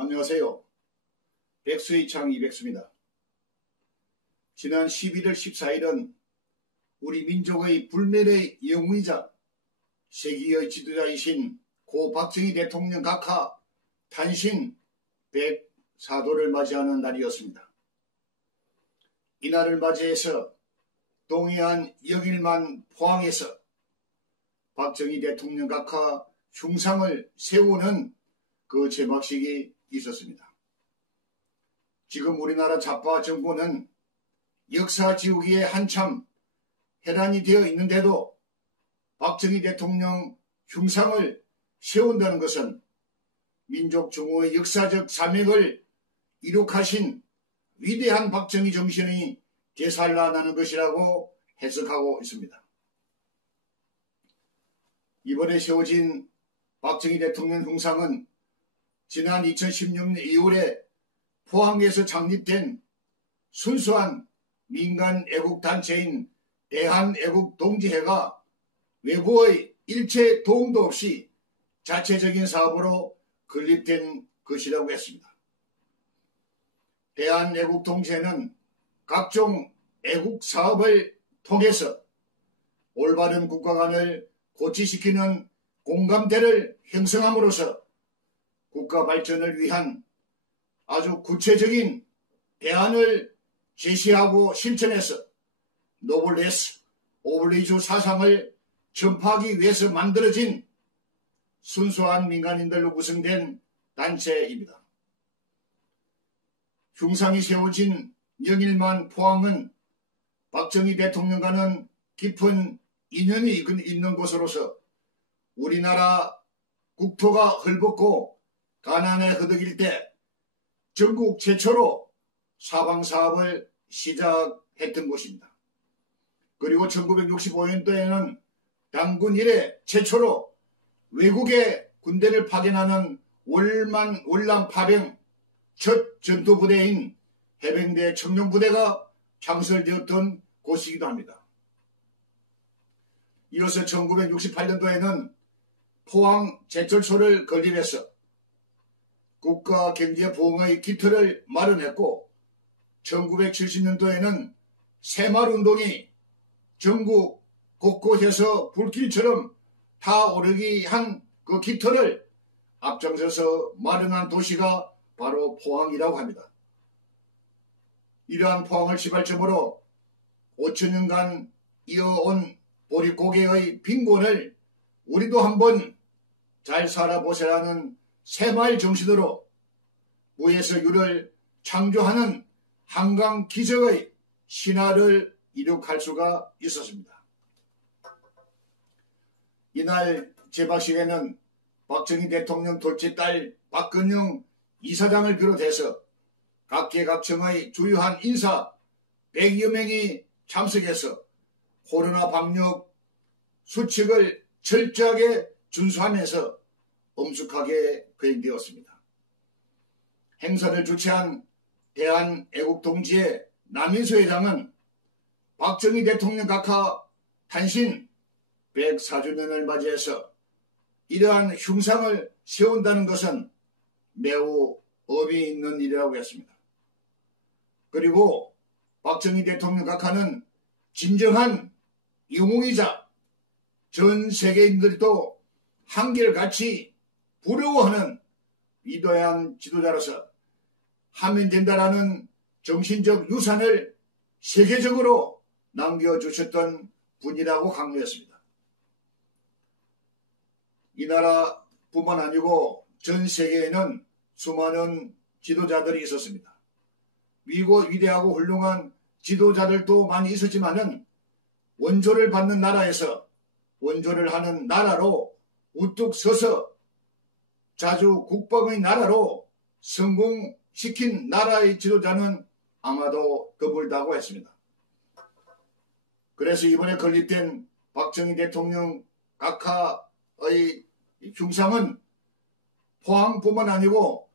안녕하세요. 백수의 창 이백수입니다. 지난 11월 14일은 우리 민족의 불멸의 영웅이자 세기의 지도자이신 고 박정희 대통령 각하 탄신 104도를 맞이하는 날이었습니다. 이날을 맞이해서 동해안 영일만 포항에서 박정희 대통령 각하 흉상을 세우는 그 제막식이 있었습니다. 지금 우리나라 좌파 정권은 역사 지우기에 한참 해란이 되어 있는데도 박정희 대통령 흉상을 세운다는 것은 민족 중흥의 역사적 사명을 이룩하신 위대한 박정희 정신이 되살아나는 것이라고 해석하고 있습니다. 이번에 세워진 박정희 대통령 흉상은 지난 2016년 2월에 포항에서 창립된 순수한 민간 애국단체인 대한애국동지회가 외부의 일체 도움도 없이 자체적인 사업으로 건립된 것이라고 했습니다. 대한애국동지회는 각종 애국사업을 통해서 올바른 국가관을 고취시키는 공감대를 형성함으로써 국가 발전을 위한 아주 구체적인 대안을 제시하고 실천해서 노블레스 오블리주 사상을 전파하기 위해서 만들어진 순수한 민간인들로 구성된 단체입니다. 흉상이 세워진 영일만 포항은 박정희 대통령과는 깊은 인연이 있는 곳으로서 우리나라 국토가 헐벗고 가난에 허덕일 때 전국 최초로 사방사업을 시작했던 곳입니다. 그리고 1965년도에는 당군 이래 최초로 외국의 군대를 파견하는 월남 파병 첫 전투부대인 해병대 청룡부대가 창설되었던 곳이기도 합니다. 이어서 1968년도에는 포항 제철소를 건립해서 국가경제보험의 기틀을 마련했고 1970년도에는 새마을운동이 전국 곳곳에서 불길처럼 타오르게 한 그 기틀을 앞장서서 마련한 도시가 바로 포항이라고 합니다. 이러한 포항을 시발점으로 5천년간 이어온 보릿고개의 빈곤을 우리도 한번 잘 살아보세라는 새마을 정신으로 무에서 유를 창조하는 한강 기적의 신화를 이룩할 수가 있었습니다. 이날 제박식에는 박정희 대통령 둘째 딸 박근영 이사장을 비롯해서 각계각층의 주요한 인사 100여 명이 참석해서 코로나 방역 수칙을 철저하게 준수하면서 엄숙하게 거행되었습니다. 행사를 주최한 대한애국동지회 남인수 회장은 박정희 대통령 각하 탄신 104주년을 맞이해서 이러한 흉상을 세운다는 것은 매우 의미 있는 일이라고 했습니다. 그리고 박정희 대통령 각하는 진정한 영웅이자 전 세계인들도 한결같이 부러워하는 위대한 지도자로서 하면 된다라는 정신적 유산을 세계적으로 남겨주셨던 분이라고 강조했습니다. 이 나라뿐만 아니고 전 세계에는 수많은 지도자들이 있었습니다. 위대하고 훌륭한 지도자들도 많이 있었지만은 원조를 받는 나라에서 원조를 하는 나라로 우뚝 서서 자주 국방의 나라로 성공시킨 나라의 지도자는 아마도 드물다고 했습니다. 그래서 이번에 건립된 박정희 대통령 각하의 흉상은 포항뿐만 아니고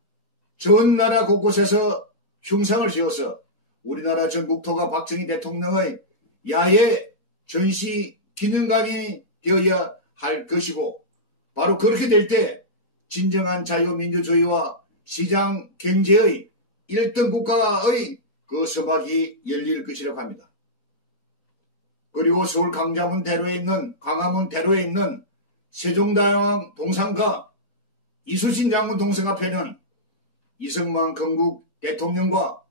전 나라 곳곳에서 흉상을 지어서 우리나라 전 국토가 박정희 대통령의 야외 전시 기능관이 되어야 할 것이고 바로 그렇게 될 때 진정한 자유민주주의와 시장 경제의 1등 국가의 그 서막이 열릴 것이라고 합니다. 그리고 서울 광화문 대로에 있는 세종대왕 동상과 이순신 장군 동상 앞에는 이승만 건국 대통령과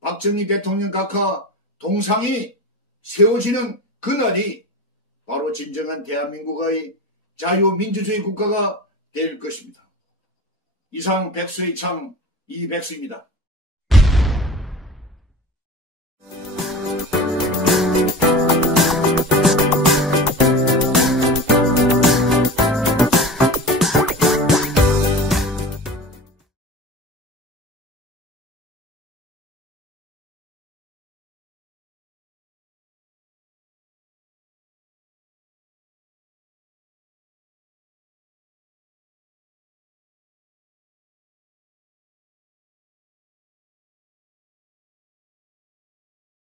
박정희 대통령 각하 동상이 세워지는 그날이 바로 진정한 대한민국의 자유민주주의 국가가 될 것입니다. 이상 백수의 창 이백수입니다.